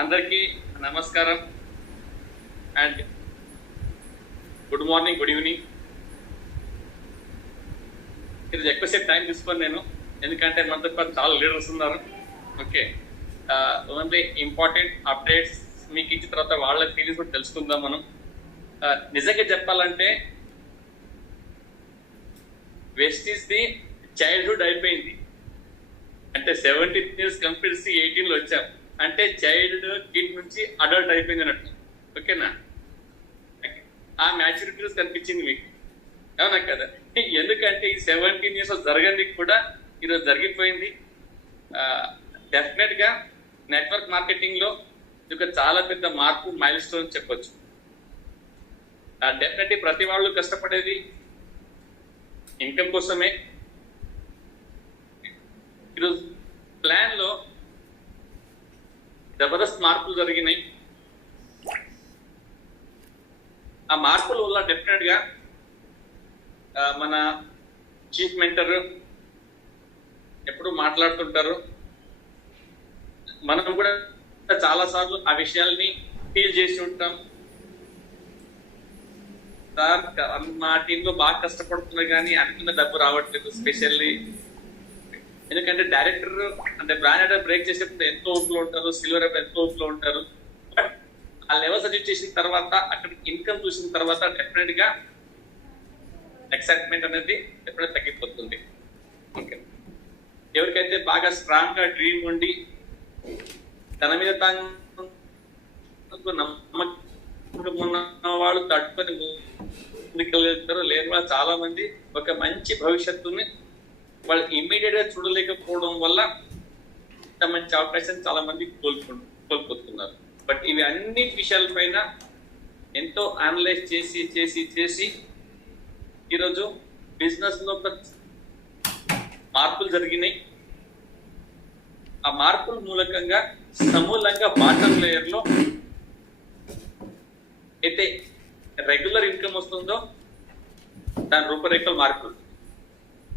అందరికీ నమస్కారం and good morning, good evening. ఇది ఎక్కువసేపు టైం తీసుకోను నేను, ఎందుకంటే మనతో పాటు చాలా లీడర్స్ ఉన్నారు. ఓకే, ఓన్లీ ఇంపార్టెంట్ అప్డేట్స్ మీకు ఇచ్చిన తర్వాత వాళ్ళ ఫీలింగ్స్ కూడా తెలుసుకుందాం మనం. నిజంగా చెప్పాలంటే వెస్టీస్ ది చైల్డ్హుడ్ అయిపోయింది. అంటే 17 years కంప్లీట్ 18లో వచ్చాం అంటే చైల్డ్ కిడ్ నుంచి అడల్ట్ అయిపోయింది అన్నట్టు. ఓకేనా? ఆ మ్యాచ్యూరిటీస్ కనిపించింది మీకు, అవునా కదా? ఎందుకంటే ఈ 17 years జరగంది కూడా ఈరోజు జరిగిపోయింది. డెఫినెట్ గా నెట్వర్క్ మార్కెటింగ్ లో ఇది ఒక చాలా పెద్ద మార్పు, మైల్ స్టోన్ చెప్పొచ్చు. డెఫినెట్లీ ప్రతి వాళ్ళు కష్టపడేది ఇన్కమ్ కోసమే. ఈరోజు ప్లాన్ లో జబర్దస్త్ మార్పులు జరిగినాయి. ఆ మార్పుల వల్ల డెఫినెట్ గా మన చీఫ్ మెంటర్ ఎప్పుడు మాట్లాడుతుంటారు. మనం కూడా చాలా సార్లు ఆ విషయాల్ని ఫీల్ చేసి ఉంటాం. సార్ మా టీంలో బాగా కష్టపడుతున్నారు కానీ అనుకున్న డబ్బు రావట్లేదు. స్పెషల్లీ ఎందుకంటే డైరెక్టర్ అంటే బ్రాండ్ బ్రేక్ చేసేప్పుడు ఎంతో ఓపులో ఉంటారు, సిల్వర్ ఎంతో ఓపులో ఉంటారు. ఆ లెవెల్స్ అచీవ్ చేసిన తర్వాత అక్కడ ఇన్కమ్ చూసిన తర్వాత డెఫినెట్ గా ఎక్సైట్మెంట్ అనేది ఎప్పుడైనా తగ్గిపోతుంది. ఓకే, ఎవరికైతే బాగా స్ట్రాంగ్ గా డ్రీమ్ ఉండి తన మీద తాను నమ్మకం ఉన్న వాళ్ళు తట్టుకొని ముందుకెళ్తారు. లేని వాళ్ళు చాలా మంది ఒక మంచి భవిష్యత్తుని వాళ్ళు ఇమ్మీడియట్ గా చూడలేకపోవడం వల్ల ఇంత మంచి అవకాశం చాలా మంది కోల్పోతున్నారు. బట్ ఇవి అన్ని విషయాలపైన ఎంతో అనలైజ్ చేసి చేసి చేసి ఈరోజు బిజినెస్ లో మార్పులు జరిగినాయి. ఆ మార్పుల మూలకంగా సమూలంగా బాటమ్ లేయర్ లో అయితే రెగ్యులర్ ఇన్కమ్ వస్తుందో దాని రూపరేఖలు మార్పులు.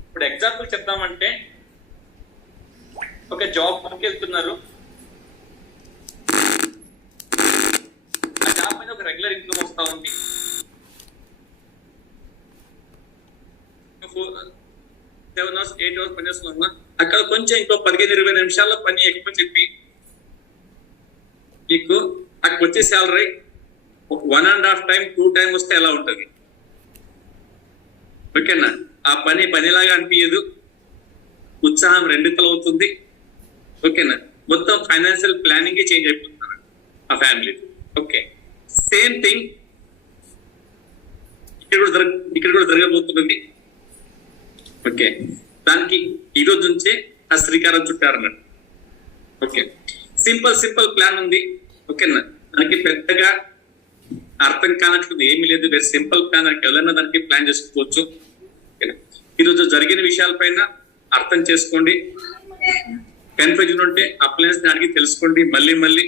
ఇప్పుడు ఎగ్జాంపుల్ చెప్తామంటే ఒక జాబ్కి వెళ్తున్నారు, ఆ జాబ్ మీద ఒక రెగ్యులర్ ఇన్కమ్ వస్తా ఉంది. 7 hours 8 hours పని చేస్తున్నా, అక్కడ కొంచెం ఇంకో 15-20 నిమిషాల్లో పని ఎక్కువ చెప్పి మీకు అక్కడ వచ్చే శాలరీ 1.5 time 2 time వస్తే ఎలా ఉంటుంది? ఓకేనా? ఆ పని పనిలాగా అనిపించదు, ఉత్సాహం రెండితలు అవుతుంది. ఓకేనా? మొత్తం ఫైనాన్షియల్ ప్లానింగ్ చేంజ్ అయిపోతున్నారు ఆ ఫ్యామిలీ. ఓకే, సేమ్ థింగ్ ఇక్కడ కూడా జరగబోతున్నది. ఓకే, దానికి ఈ రోజు నుంచే ఆ శ్రీకారం చుట్టారన్నట్టు. ఓకే, సింపుల్ ప్లాన్ ఉంది. ఓకేనా? దానికి పెద్దగా అర్థం కానట్లు ఏమీ లేదు. వెరీ సింపుల్ ప్లాన్, ఎవరైనా దానికి ప్లాన్ చేసుకోవచ్చు. ఈరోజు జరిగిన విషయాలపైన అర్థం చేసుకోండి. కన్ఫ్యూజన్ ఉంటే అప్లయన్స్ అడిగి తెలుసుకోండి. మళ్ళీ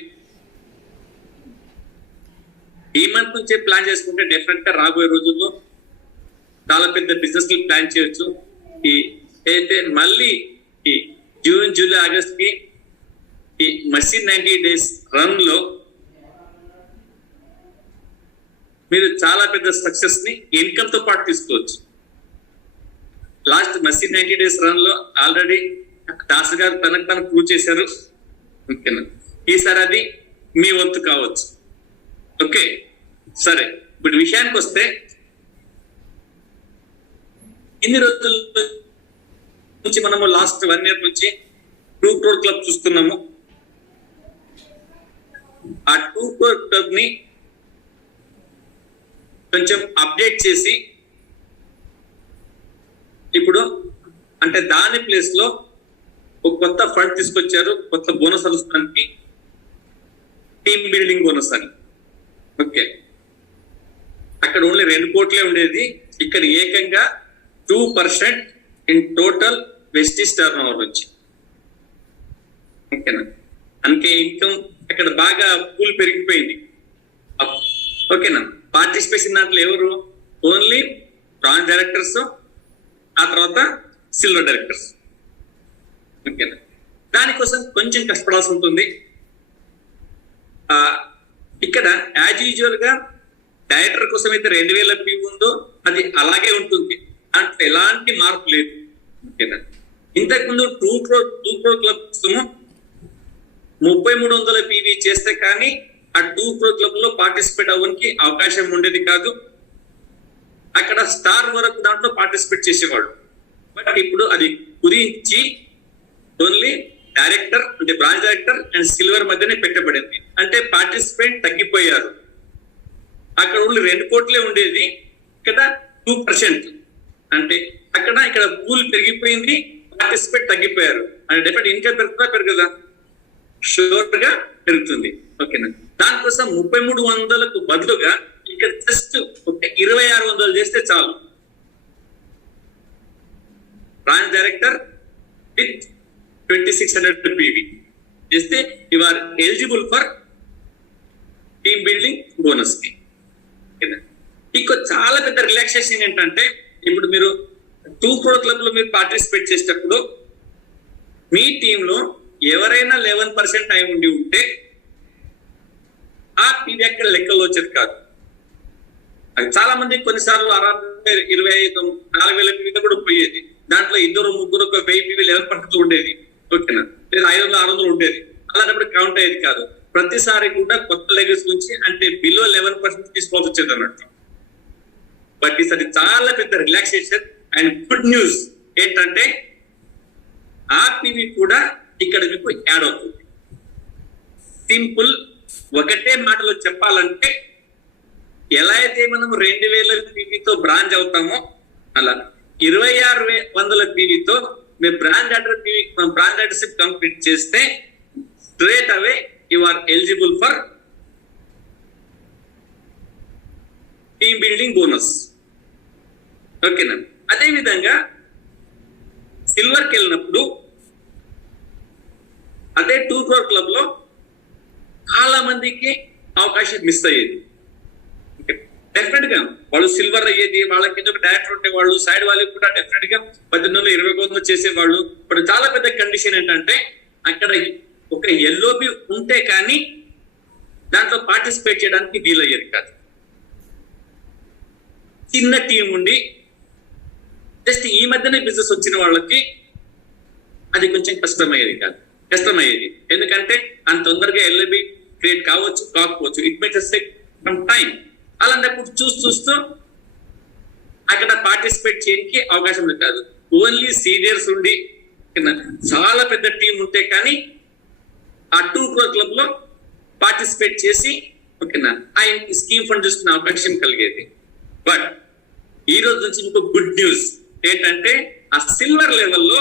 ఈ మంత్ నుంచే ప్లాన్ చేసుకుంటే డెఫినెట్ గా రాబోయే రోజుల్లో చాలా పెద్ద బిజినెస్ ప్లాన్ చేయొచ్చు. అయితే మళ్ళీ ఈ జూన్ జూలై ఆగస్ట్ కి ఈ మసీన్ 90 days రన్ లో మీరు చాలా పెద్ద సక్సెస్ ని ఇన్కమ్ తో పాటు తీసుకోవచ్చు. లాస్ట్ మసీన్ 90 days రన్ లో ఆల్రెడీ దాస్ గారు తనకు తను ప్రూవ్ చేశారు. ఓకేనా? ఈసారి అది మీ వంతు కావచ్చు. ఓకే, సరే. ఇప్పుడు విషయానికి వస్తే ఇన్ని రోజుల నుంచి మనము లాస్ట్ 1 year నుంచి 2 crore క్లబ్ చూస్తున్నాము. ఆ 2 crore క్లబ్ ని కొంచెం అప్డేట్ చేసి ఇప్పుడు అంటే దాని ప్లేస్ లో ఒక కొత్త ఫండ్ తీసుకొచ్చారు. కొత్త బోనస్ అలుస్తానికి టీమ్ బిల్డింగ్ బోనస్ అని. ఓకే, అక్కడ ఓన్లీ 2 కోట్లే ఉండేది, ఇక్కడ ఏకంగా 2% ఇన్ టోటల్ వెస్టీస్ టర్న్ ఓవర్ వచ్చి. ఓకేనా? అందుకే ఇన్కమ్ అక్కడ బాగా పూల్ పెరిగిపోయింది. ఓకేనా? పార్టిసిపేషన్ దాంట్లో ఎవరు? ఓన్లీ బ్రాంజ్ డైరెక్టర్స్, ఆ తర్వాత సిల్వర్ డైరెక్టర్స్. ఓకేనా? దానికోసం కొంచెం కష్టపడాల్సి ఉంటుంది. ఇక్కడ యాజ్ యూజువల్ గా డైరెక్టర్ కోసం అయితే 2000 PV ఉందో అది అలాగే ఉంటుంది, దాంట్లో ఎలాంటి మార్పు లేదు. ఓకేనా, ఇంతకుముందు 2 crore క్లబ్ కోసము 3300 PV చేస్తే కానీ ఆ 2 crore క్లబ్ లో పార్టిసిపేట్ అవ్వడానికి అవకాశం ఉండేది కాదు. అక్కడ స్టార్ వరకు దాంట్లో పార్టిసిపేట్ చేసేవాడు. బట్ ఇప్పుడు అది గురించి ఓన్లీ డైరెక్టర్ అంటే బ్రాంచ్ డైరెక్టర్ అండ్ సిల్వర్ మధ్యనే పెట్టబడింది. అంటే పార్టిసిపేట్ తగ్గిపోయారు. అక్కడ ఓన్లీ 2 కోట్లే ఉండేది, ఇక్కడ 2%. అంటే అక్కడ ఇక్కడ పూల్ పెరిగిపోయింది, పార్టిసిపేట్ తగ్గిపోయారు. అంటే డెఫినెట్ ఇన్కమ్ పెరుగుదా? షూర్ గా పెరుగుతుంది. ఓకేనా, దానికోసం 3300కు బదులుగా ఇక్కడ జస్ట్ 2600 చేస్తే చాలు. బ్రాంచ్ డైరెక్టర్ విత్ 2600 PV చేస్తే you are eligible for team building bonus కి. ఇంకో చాలా పెద్ద రిలాక్సేషన్ ఏంటంటే, ఇప్పుడు మీరు 2 crore క్లబ్ లో మీరు పార్టిసిపేట్ చేసేటప్పుడు మీ టీమ్ లో ఎవరైనా 11% టైం ఉండి ఉంటే ఆ PV అక్కడ లెక్కలో వచ్చేది కాదు. అది చాలా మంది కొన్నిసార్లు 25,000-4,000 PV కూడా పోయేది. దాంట్లో 2-3 ఒక 1000 PV 11% ఉండేది. ఓకేనా, లేదా 500-600 ఉండేది. అలాంటప్పుడు కౌంట్ అయ్యేది కాదు. ప్రతిసారి కూడా కొత్త లెగస్ నుంచి అంటే బిలో 11% తీసుకోవాల్సి వచ్చేది అన్నట్టు. బట్ ఈసారి చాలా పెద్ద రిలాక్సేషన్ అండ్ గుడ్ న్యూస్ ఏంటంటే ఆ PV కూడా ఇక్కడ మీకు యాడ్ అవుతుంది. సింపుల్, ఒకటే మాటలో చెప్పాలంటే ఎలా అయితే మనం 2000 PVతో బ్రాంచ్ అవుతామో అలా 2600 PVతో మీరు బ్రాంచ్ డైరెక్టర్షిప్ కంప్లీట్ చేస్తే straight away you are eligible for team building bonus. ఓకేనా, అదే విధంగా సిల్వర్కి వెళ్ళినప్పుడు అదే 2 crore క్లబ్ లో చాలా మందికి అవకాశం మిస్ అయ్యేది. డెఫినెట్ గా వాళ్ళు సిల్వర్ అయ్యేది, వాళ్ళకి ఏదో ఒక డైరెక్టర్ ఉంటే వాళ్ళు సైడ్ వాళ్ళకి కూడా డెఫినెట్ గా 18,000-20,000 చేసేవాళ్ళు. ఇప్పుడు చాలా పెద్ద కండిషన్ ఏంటంటే అక్కడ ఒక LOB ఉంటే కానీ దాంట్లో పార్టిసిపేట్ చేయడానికి వీలయ్యేది కాదు. చిన్న టీం ఉండి జస్ట్ ఈ మధ్యనే బిజినెస్ వచ్చిన వాళ్ళకి అది కొంచెం కష్టమయ్యేది. ఎందుకంటే అంత తొందరగా LOB క్రియేట్ కాకపోవచ్చు. It may just take some time. అలాంటప్పుడు చూస్తూ అక్కడ పార్టిసిపేట్ చేయడానికి అవకాశం ఉంది కాదు. ఓన్లీ సీనియర్స్ ఉండి చాలా పెద్ద టీం ఉంటే కానీ ఆ 2 crore క్లబ్ లో పార్టిసిపేట్ చేసి ఓకేనా ఆ స్కీమ్ ఫండ్ చూసుకునే అవకాశం కలిగేది. బట్ ఈ రోజు నుంచి మీకు గుడ్ న్యూస్ ఏంటంటే ఆ సిల్వర్ లెవెల్లో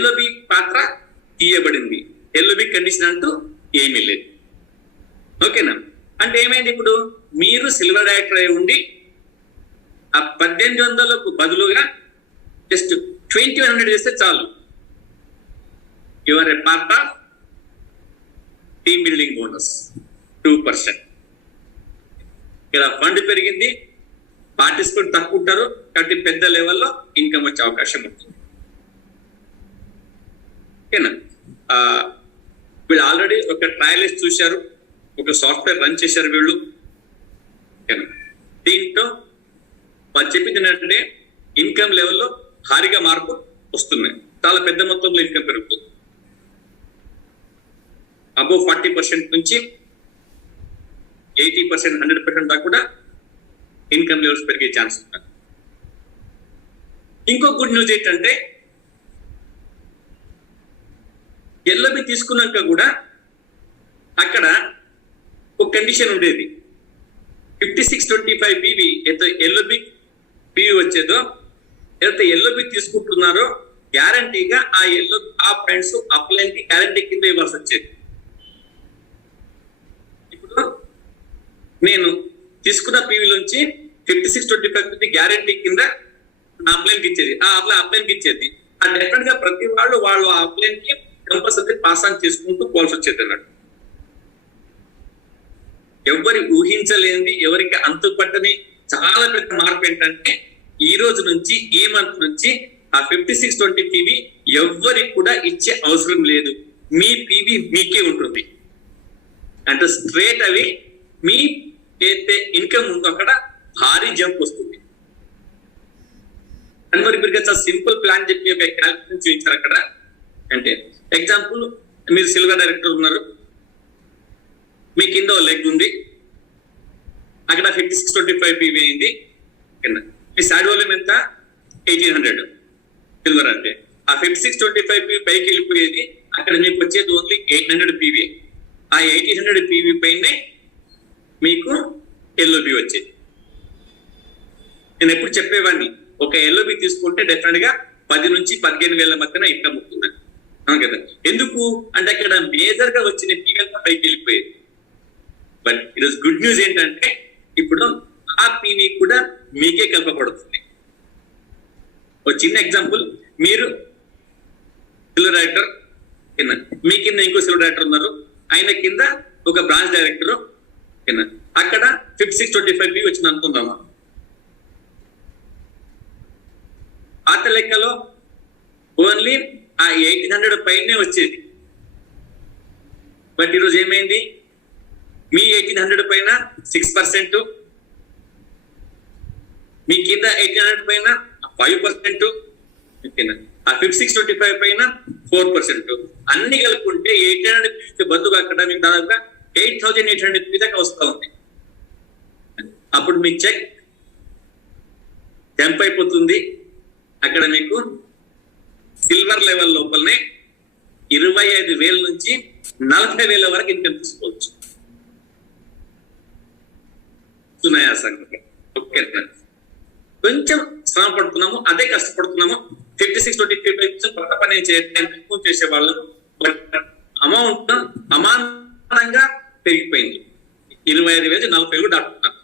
LOB పాత్ర తీయబడింది. LOB కండిషన్ అంటూ ఏమీ లేదు. ఓకేనా, అంటే ఏమైంది, ఇప్పుడు మీరు సిల్వర్ డైరెక్టర్ అయి ఉండి ఆ 1800కు బదులుగా జస్ట్ 2100 చేస్తే చాలు. You are a part of team building bonus 2%. ఇక్కడ ఫండ్ పెరిగింది, పార్టిసిపేట్ తక్కువ ఉంటారు కాబట్టి పెద్ద లెవెల్లో ఇన్కమ్ వచ్చే అవకాశం ఉంటుంది. ఓకేనా, వీళ్ళు ఆల్రెడీ ఒక ట్రయల్ చూశారు, ఒక సాఫ్ట్వేర్ రన్ చేశారు వీళ్ళు. దీంట్లో వాళ్ళు చెప్పింది ఏంటంటే ఇన్కమ్ లెవెల్లో భారీగా మార్పు వస్తున్నాయి. చాలా పెద్ద మొత్తంలో ఇన్కమ్ పెరుగుతుంది. అబోవ్ 40% నుంచి 80%, 100% దాకా కూడా ఇన్కమ్ లెవెల్స్ పెరిగే ఛాన్స్ ఉంటుంది. ఇంకో గుడ్ న్యూస్ ఏంటంటే LOB తీసుకున్నాక కూడా అక్కడ ఒక కండిషన్ ఉండేది. 5625 PV ఏదో LOB PV వచ్చేదో ఏదైతే LOB తీసుకుంటున్నారో గ్యారంటీగా ఆ ఫ్రెండ్స్ అప్లైన్ కి గ్యారంటీ కింద ఇవ్వాల్సి వచ్చేది. ఇప్పుడు నేను తీసుకున్న PV నుంచి 5625 గ్యారంటీ కింద అప్లైన్ కి ఇచ్చేది. ఆ అప్లైన్ కి ఇచ్చేది. ఆ డెఫినెట్ గా ప్రతి వాళ్ళు అప్లైన్ కి కంపల్సరీ పాస్ ఆన్ చేసుకుంటూ పోవాల్సి వచ్చేది అన్నట్టు. ఎవరి ఊహించలేనిది, ఎవరికి అంతుపట్టని చాలా పెద్ద మార్పు ఏంటంటే ఈ రోజు నుంచి ఈ మంత్ నుంచి ఆ 5620 PV ఎవరికి కూడా ఇచ్చే అవసరం లేదు. మీ PV మీకే ఉంటుంది. అంటే స్ట్రేట్ అవి మీ ఏదైతే ఇన్కమ్ ఉందో అక్కడ భారీ జంప్ వస్తుంది. అండ్ మరి మీరు చాలా సింపుల్ ప్లాన్ చెప్పి ఒక క్యాల్కులేషన్ చూపించారు అక్కడ. అంటే ఎగ్జాంపుల్, మీరు సిల్వర్ డైరెక్టర్ ఉన్నారు, మీ కింద లెగ్ ఉంది, అక్కడ 5625 PV అయింది కింద. మీ సాడ్ వాల్యూమ్ ఎంత? 1800 సిల్వర్ అంటే. ఆ 5625 PV పైకి వెళ్ళిపోయేది, అక్కడ మీకు వచ్చేది ఓన్లీ 800 PV. ఆ 1800 PV పైనే మీకు LOB వచ్చేది. నేను ఎప్పుడు చెప్పేవాడిని, ఒక LOB తీసుకుంటే డెఫినెట్ గా 10 నుంచి 15,000 మధ్యన ఇన్కమ్ అవుతుందని. కదా, ఎందుకు అంటే అక్కడ మేజర్ గా వచ్చిన PV అంతా పైకి వెళ్ళిపోయేది. బట్ ఈరోజు గుడ్ న్యూస్ ఏంటంటే ఇప్పుడు ఆ PV కూడా మీకే కలపబడుతుంది. ఒక చిన్న ఎగ్జాంపుల్, మీరు సిల్వర్ డైరెక్టర్ కింద, మీ కింద ఇంకో సిల్వర్ డైరెక్టర్ ఉన్నారు, ఆయన కింద ఒక బ్రాంచ్ డైరెక్టర్ కింద, అక్కడ 5625 PV వచ్చింది అనుకుందామా. పాత లెక్కలో ఓన్లీ ఆ 1800 పైనే వచ్చేది. బట్ ఈరోజు ఏమైంది, మీ 1800 పైన 6%, మీ కింద 1800 పైన 5%, ఆ 5625 పైన 4%. అన్ని కలుపుకుంటే 800 బదులుగా అక్కడ మీకు దాదాపుగా 8800 దాకా వస్తూ ఉంది. అప్పుడు మీ చెక్ జంప్ అయిపోతుంది. అక్కడ మీకు సిల్వర్ లెవెల్ లోపలనే 25,000 నుంచి 40,000 వరకు ఇన్కమ్ తీసుకోవచ్చు. సునాయాసంగా ఓకే, కొంచెం శ్రమ పడుతున్నాము, అదే కష్టపడుతున్నాము. 5625 కొత్త పని చేసే వాళ్ళు అమౌంట్ అమాంతంగా పెరిగిపోయింది. 25,000 40,000 దాటుతున్నారు.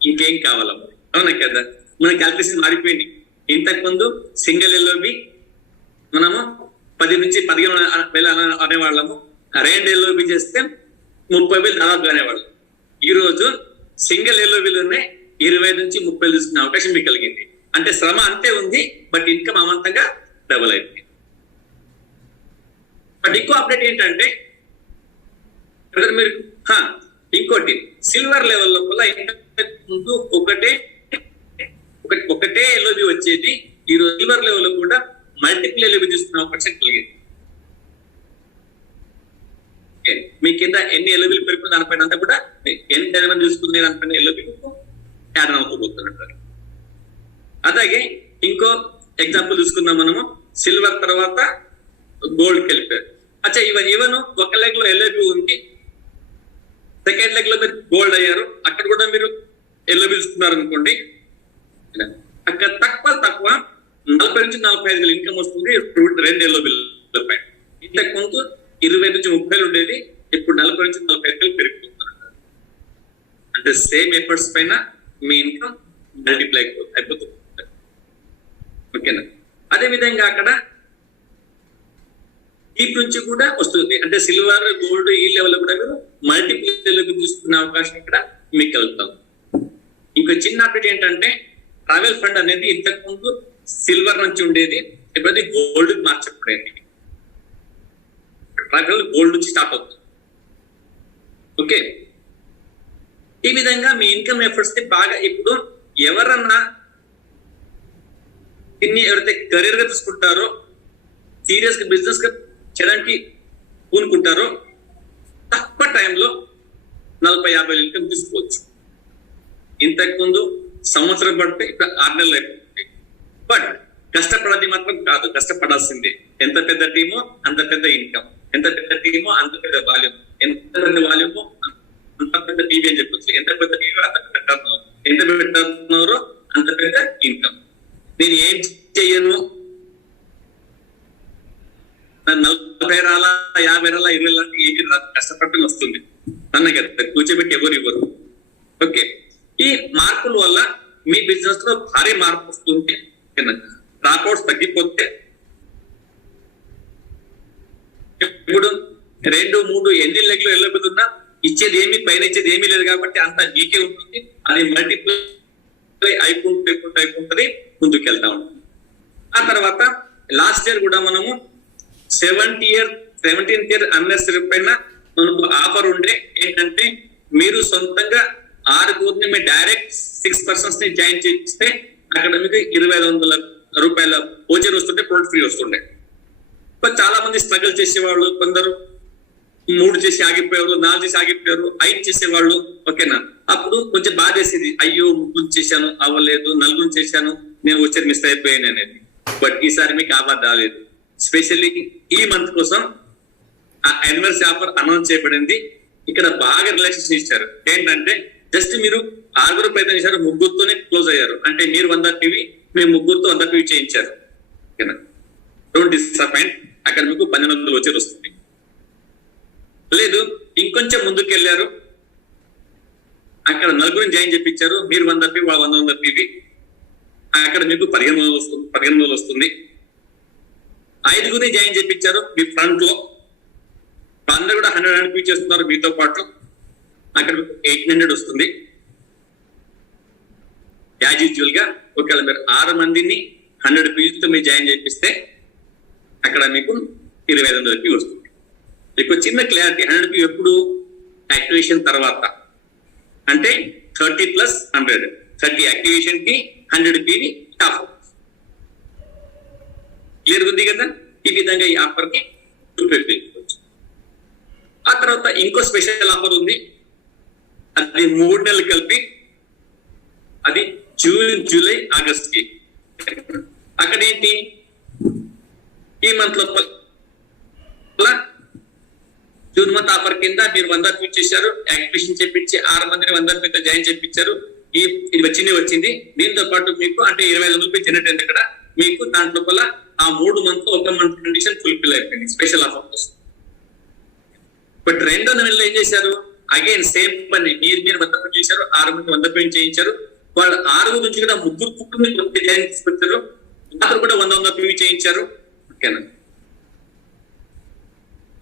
ఇంకేం కావాలమ్మా, అవునా కదా. మన క్యాల్కులేషన్ మారిపోయింది. ఇంతకు ముందు సింగిల్ LOB మనము 10 నుంచి 15,000 అనేవాళ్ళము, 2 LOB చేస్తే 30,000 దాదాపు అనేవాళ్ళం. ఈ రోజు సింగిల్ LOBలోనే 25 నుంచి 30 తీసుకునే అవకాశం మీకు కలిగింది. అంటే శ్రమ అంతే ఉంది, బట్ ఇన్కమ్ అమంతంగా డబుల్ అయిపోయింది. బట్ ఇంకో అప్డేట్ ఏంటంటే మీరు ఇంకోటి సిల్వర్ లెవెల్ లోపల ముందు ఒకటే LOB వచ్చేది, ఈ రోజు సిల్వర్ లెవెల్ కూడా మల్టిపుల్ LOB తీసుకునే అవకాశం కలిగింది. మీ కింద ఎన్ని LOBలు పెరుగుతుంది దానిపైన అంతా కూడా ఎంత మంది తీసుకునే దానిపైన LOB యాడ్ అవుతూ పోతున్నట్టు. అలాగే ఇంకో ఎగ్జాంపుల్ తీసుకుందాం మనము, సిల్వర్ తర్వాత గోల్డ్కి వెళ్ళిపోయారు. అచ్చా, ఈవెన్ ఒక లెగ్ లో LOB ఉంది, సెకండ్ లెగ్ లో మీరు గోల్డ్ అయ్యారు, అక్కడ కూడా మీరు LOB తీసుకున్నారు అనుకోండి, అక్కడ తక్కువ 40 నుంచి 45,000 ఇన్కమ్ వస్తుంది 2 LOB పైన. ఇంతకు ముందు 20 నుంచి 30,000 ఉండేది, ఇప్పుడు 40 నుంచి 45,000 పెరిగిపోతున్నారు. అంటే సేమ్ ఎఫర్ట్స్ పైన మీ ఇన్కమ్ మల్టిప్లై అయిపోతుంది. ఓకేనా. అదే విధంగా అక్కడ ఈ నుంచి కూడా వస్తుంది. అంటే సిల్వర్ గోల్డ్ ఈ లెవెల్ కూడా మీరు మల్టిపుల్ LOB తీసుకునే అవకాశం ఇక్కడ మీకు కలుగుతాం. ఇంకో చిన్న అప్డేట్ ఏంటంటే ట్రావెల్ ఫండ్ అనేది ఇంతకు ముందు సిల్వర్ నుంచి ఉండేది, ఇప్పుడు గోల్డ్ మార్చబడింది. ట్రావెల్ గోల్డ్ నుంచి స్టార్ట్ అవుతుంది. ఓకే, ఈ విధంగా మీ ఇన్కమ్ ఎఫర్ట్స్ బాగా ఇప్పుడు ఎవరన్నా దీన్ని ఎవరైతే కెరీర్ గా తీసుకుంటారో, సీరియస్ గా బిజినెస్ గా చేయడానికి పూనుకుంటారో, తక్కువ టైంలో 40-50 ఇన్కమ్ తీసుకోవచ్చు. ఇంతకు ముందు సంవత్సరం పడితే ఇప్పుడు 6 నెలలు అయిపోతుంది. బట్ కష్టపడది మాత్రం కాదు, కష్టపడాల్సిందే. ఎంత పెద్ద టీమో అంత పెద్ద ఇన్కమ్, ఎంత పెద్ద టీమో అంత పెద్ద వాల్యూమ్, ఎంత పెద్ద వాల్యూమో అంత పెద్ద టీవీ అని చెప్పొచ్చు. ఎంత పెద్ద టీవీ అంత పెద్ద టర్నోవర్, ఎంత పెద్ద టర్నోవర్ అంత పెద్ద ఇన్కమ్. నేను ఏం చెయ్యను, 40 రాలా 50 రాలా 20 లాంటి ఏమి కష్టపడటం వస్తుంది అన్న కదా, కూర్చోబెట్టి ఎవరు ఇవ్వరు. ఓకే, ఈ మార్పుల వల్ల మీ బిజినెస్ లో భారీ మార్పు వస్తుంది. డ్రాప్అవుట్స్ తగ్గిపోతే ఇప్పుడు 2-3 ఎన్ని లెగ్లు వెళ్ళబోతున్నా ఇచ్చేది ఏమి, పైన ఇచ్చేది ఏమీ లేదు కాబట్టి అంతా మీకే ఉంటుంది. అది మల్టిప్లై అయిపోతుంది, ముందుకు వెళ్తా ఉంటుంది. ఆ తర్వాత లాస్ట్ ఇయర్ కూడా మనము 17th ఇయర్ అన్నెసరీ పైన మనకు ఆఫర్ ఉండే ఏంటంటే మీరు సొంతంగా 6 మీ డైరెక్ట్ 6 persons ని జాయిన్ చేస్తే అక్కడ మీకు 2500 రూపాయల ఓచర్ వస్తుంటే ప్రొడక్ట్ ఫ్రీ వస్తుండే. బట్ చాలా మంది స్ట్రగుల్ చేసేవాళ్ళు, కొందరు 3 చేసి ఆగిపోయారు, 4 చేసి ఆగిపోయారు, 5 చేసేవాళ్ళు. ఓకేనా, అప్పుడు కొంచెం బాధేసేది, అయ్యో 3 చేశాను అవ్వలేదు, 4 చేశాను, నేను ఓచర్ మిస్ అయిపోయాను అనేది. బట్ ఈసారి మీకు ఆఫర్ రాలేదు. స్పెషల్లీ ఈ మంత్ కోసం ఆ యానివర్సరీ ఆఫర్ అనౌన్స్ చేయబడింది. ఇక్కడ బాగా రిలాక్సేషన్ ఇచ్చారు. ఏంటంటే జస్ట్ మీరు 6 ప్రయత్నం చేశారు, 3తోనే క్లోజ్ అయ్యారు. అంటే మీరు 100 PV, మీరు 3తో 100 PV చేయించారు. ఓకేనా, డోంట్ డిసప్పాయింట్. అక్కడ మీకు 1200 ఓచర్ వస్తుంది. లేదు ఇంకొంచెం ముందుకు వెళ్ళారు, అక్కడ 4 జాయిన్ చేయించారు, మీరు 100 PV, 100 PV, అక్కడ మీకు 1500 వస్తుంది. 5 జాయిన్ చేయించారు మీ ఫ్రంట్ లో, అందరూ కూడా 100 PV చేస్తున్నారు మీతో పాటు, అక్కడ 800 వస్తుంది. యాజ్ యూజువల్ గా ఒకవేళ మీరు 6 మందిని 100 PVతో మీరు జాయిన్ చేపిస్తే అక్కడ మీకు 2500 PV వస్తుంది. మీకు చిన్న క్లారిటీ, 100 PV ఎప్పుడు యాక్టివేషన్ తర్వాత, అంటే 30 + 100, 30 యాక్టివేషన్ కి 100 PV టాప్. క్లియర్ ఉంది కదా? ఈ విధంగా ఈ ఆఫర్ కి ఉపయోగించుకోవచ్చు. ఆ తర్వాత ఇంకో స్పెషల్ ఆఫర్ ఉంది, అది 3 నెలలు కలిపి, అది జూన్, జూలై, ఆగస్ట్ కి. అక్కడ ఏంటి, ఈ మంత్ లోపల జూన్ మంత్ ఆఫర్ కింద మీరు 100 PV చేశారు, యాక్టివేషన్ చేపించి 6 మందిని 100 PVతో జాయిన్ చేపించారు, ఇది వచ్చింది. దీంతో పాటు మీకు అంటే 2500 రూపాయలు జనరేట్ అయింది. ఇక్కడ మీకు దాంట్లో ఆ 3 మంత్ 1 మంత్ కండిషన్ ఫుల్ఫిల్ అయిపోయింది స్పెషల్ ఆఫర్ కోసం. బట్ 2వ నెలలో ఏం చేశారు, అగైన్ సేమ్ పని, మీరు 100 PV చేశారు, 6 మంది 100 PV చేయించారు, వాళ్ళు 6 నుంచి కూడా 3 కుటుంబం జాయిన్ తీసుకొచ్చారు, అతను కూడా 100 PV చేయించారు. ఓకేనా,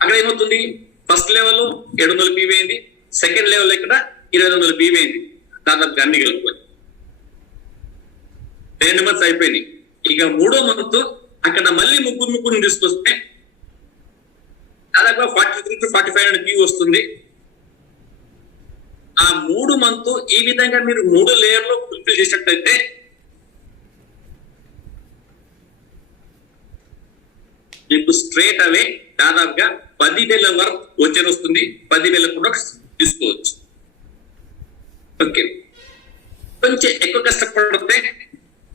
అక్కడ ఏమవుతుంది, ఫస్ట్ లెవెల్ 700 PV అయింది, సెకండ్ లెవెల్ ఇక్కడ 2500 PV అయింది. దాదాపు అన్ని కలుపుకొని 2 మంత్స్ అయిపోయినాయి. ఇక 3వ మంత్ అక్కడ మళ్ళీ 3 తీసుకొస్తే దాదాపు 43 to 4500 PV వస్తుంది. ఆ 3 మంత్ ఈ విధంగా మీరు 3 లేయర్ లో ఫుల్ఫిల్ చేసినట్లయితే మీకు స్ట్రేట్ అవే దాదాపుగా 10,000 వరకు ఓచర్ వస్తుంది, 10,000 ప్రొడక్ట్స్ తీసుకోవచ్చు. ఓకే, కొంచెం ఎక్కువ కష్టపడితే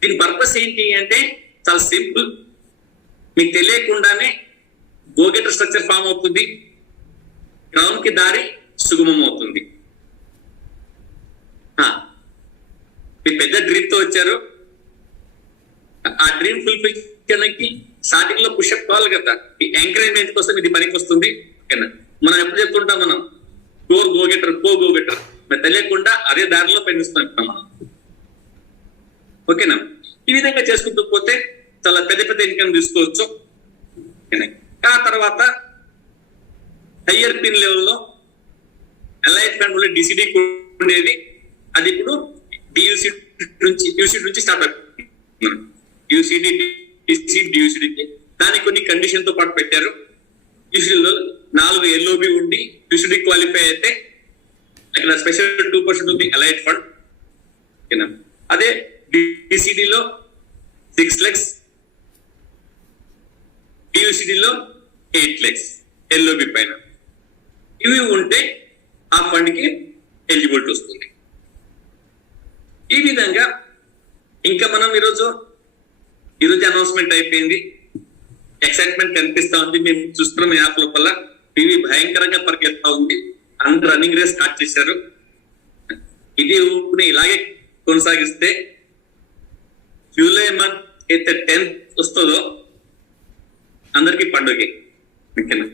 దీని పర్పస్ ఏంటి అంటే చాలా సింపుల్, మీకు తెలియకుండానే గోగెటర్ స్ట్రక్చర్ ఫామ్ అవుతుంది, క్రౌన్ కి దారి సుగమం అవుతుంది. మీరు పెద్ద డ్రీమ్ తో వచ్చారు, ఆ డ్రీమ్ ఫుల్ఫిల్ చేయడానికి స్టార్టింగ్ లో పుషప్ కావాలి కదా, ఈ ఎంకరేజ్మెంట్ కోసం ఇది పనికి వస్తుంది. ఓకేనా, మనం ఎప్పుడు చెప్తుంటాం, మనం గోగెటర్ మరి తెలియకుండా అదే దారిలో పయనిస్తాం మనం. ఓకేనా, ఈ విధంగా చేసుకుంటూ పోతే చాలా పెద్ద ఇన్కమ్ తీసుకోవచ్చు. ఆ తర్వాత హయ్యర్ పిన్ లెవెల్లో ఎలైట్ ఫండ్ డిసిడి ఉండేది, అది ఇప్పుడు యూసిడి నుంచి స్టార్ట్ అవుతుంది. యూసిడి డిసిడి దానికి కొన్ని కండిషన్ తో పాటు పెట్టారు. యూసిడిలో 4 LOB ఉండి యూసిడి క్వాలిఫై అయితే అక్కడ స్పెషల్ 2% ఉంది ఎలైట్ ఫండ్. ఓకేనా, అదే డిసిడిలో 6 lakhs, డియూసిడిలో 8 lakhs LOB పైన. ఇవి ఉంటే ఆ ఫండ్ కి ఎలిజిబిలిటీ వస్తుంది. ఈ విధంగా ఇంకా మనం ఈరోజు అనౌన్స్మెంట్ అయిపోయింది, ఎక్సైట్మెంట్ కనిపిస్తా ఉంది. మేము చూస్తున్నాం యాప్ లోపల టీవీ భయంకరంగా పరిగెత్తా ఉంది, అందరూ రన్నింగ్ రేస్ స్టార్ట్ చేశారు. ఇది ఇలాగే కొనసాగిస్తే జూలై మంత్ అయితే 10th వస్తుందో అందరికి పండుగ. ఓకేనా,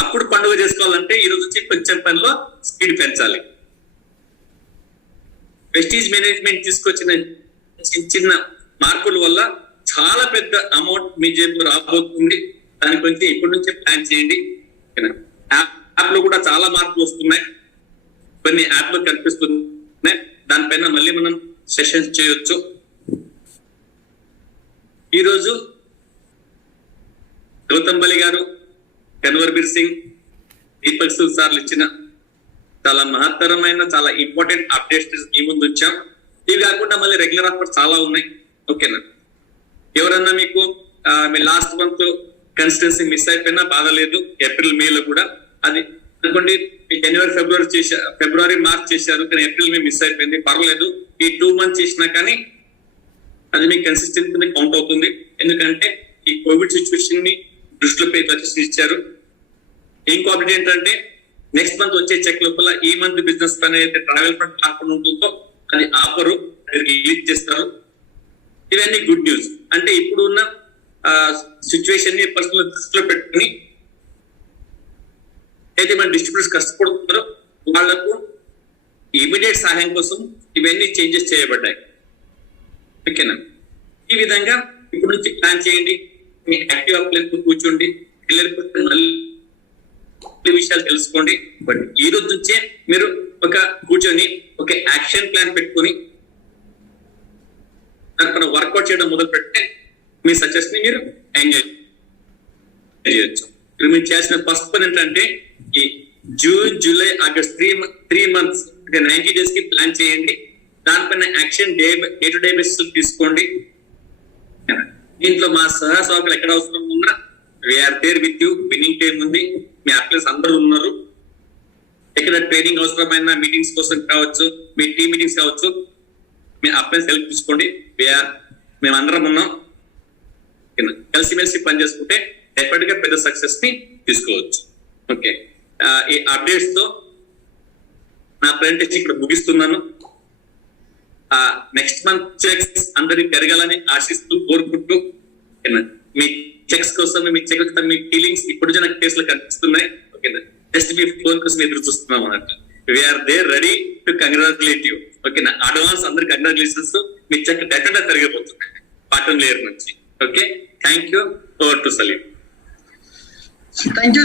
అప్పుడు పండుగ చేసుకోవాలంటే ఈ రోజు వచ్చి కొంచెం పనిలో స్పీడ్ పెంచాలి. ప్రెస్టీజ్ మేనేజ్మెంట్ తీసుకొచ్చిన చిన్న మార్పుల వల్ల చాలా పెద్ద అమౌంట్ మీ జేబులో రాబోతుంది. దాని గురించి ఇప్పటి నుంచే ప్లాన్ చేయండి. యాప్ లో కూడా చాలా మార్పులు వస్తున్నాయి, కొన్ని యాప్ లో కనిపిస్తున్నాయి, దానిపైన మళ్ళీ మనం సెషన్స్ చేయొచ్చు. ఈరోజు గౌతమ్ బలి గారు, కన్వర్బీర్ సింగ్, దీపక్ సూద్ సార్లు ఇచ్చిన చాలా మహత్తరమైన చాలా ఇంపార్టెంట్ అప్డేట్స్ మీ ముందు ఉంచాం. ఇవి కాకుండా మళ్ళీ రెగ్యులర్ ఆఫర్స్ చాలా ఉన్నాయి. ఓకేనా, ఎవరన్నా మీకు మీ లాస్ట్ మంత్ కన్సిస్టెన్సీ మిస్ అయిపోయినా బాధ లేదు. ఏప్రిల్ మే లో కూడా అది అనుకోండి, జనవరి ఫిబ్రవరి మార్చ్ చేశారు కానీ ఏప్రిల్ మే మిస్ అయిపోయింది, పర్లేదు. ఈ 2 months చేసినా కానీ అది మీకు కన్సిస్టెన్సీ కౌంట్ అవుతుంది. ఎందుకంటే ఈ కోవిడ్ సిచ్యువేషన్ ని దృష్టిలో పెట్టి ఇచ్చారు. ఇంకొకటి ఏంటంటే నెక్స్ట్ మంత్ వచ్చే చెక్ లోపల ఈ మంత్ బిజినెస్ ప్లాన్ అయితే ట్రావెల్ ఫండ్ కాకుండా ఉంటుందో అది ఆఫరు రిలీజ్ చేస్తారు. ఇవన్నీ గుడ్ న్యూస్. అంటే ఇప్పుడు ఉన్న సిచ్యువేషన్ ని పర్సనల్ దృష్టిలో పెట్టుకుని అయితే మన డిస్ట్రిబ్యూటర్స్ కష్టపడుతున్నారో వాళ్లకు ఇమీడియట్ సహాయం కోసం ఇవన్నీ చేంజెస్ చేయబడ్డాయి. ఓకేనా, ఈ విధంగా ఇప్పుడు నుంచి ప్లాన్ చేయండి. మీ యాక్టివ్ అప్లైన్ కూర్చోండి, విషయాలు తెలుసుకోండి. బట్ ఈ రోజు నుంచే మీరు కూర్చొని ఒక యాక్షన్ ప్లాన్ పెట్టుకొని దానిపైన వర్కౌట్ చేయడం మొదలు పెడితే మీ సక్సెస్ ని మీరు ఎంజాయ్ చేయొచ్చు. ఇప్పుడు మీరు చేసిన ఫస్ట్ పని ఏంటంటే ఈ జూన్, జూలై, ఆగస్ట్ 3 months అంటే 90 days కి ప్లాన్ చేయండి. దానిపైన action day to day basis తీసుకోండి. దీంట్లో మా సహసభ్యులు ఎక్కడ అవసరం ఉన్నా we are there with you. Winning time ఉంది, మీ అప్లైన్స్ అందరూ ఉన్నారు. ఎక్కడ ట్రైనింగ్ అవసరమైన మీటింగ్స్ కోసం కావచ్చు, మీ టీమ్ మీటింగ్స్ కావచ్చు, మీ అప్లైన్స్ హెల్ప్ తీసుకోండి. మేమందరం ఉన్నాం. కలిసిమెలిసి పని చేసుకుంటే డెఫినెట్ గా పెద్ద సక్సెస్ ని తీసుకోవచ్చు. ఓకే, ఈ అప్డేట్స్ తో నా ప్రెజెంటేషన్ ఇక్కడ ముగిస్తున్నాను. నెక్స్ట్ మంత్ చెక్స్ అందరికి పెరగాలని ఆశిస్తూ కోరుకుంటూ మీ చెక్స్ కోసం మీ చెక్ మీ ఫీలింగ్స్ ఇప్పుడు నాకు కేసులు కనిపిస్తున్నాయి. ఓకేనా, జస్ట్ మీ ఫోన్ కోసం ఎదురు చూస్తున్నాం అన్నట్టు. We are there ready to congratulate you. ఓకేనా, అడ్వాన్స్ అందరికి కంగ్రాచులేషన్స్. మీ చెక్ డెఫినెట్ గా పెరిగిపోతుంది బాటమ్ లేయర్ నుంచి. Okay, thank you. Over to Salim. Thank you.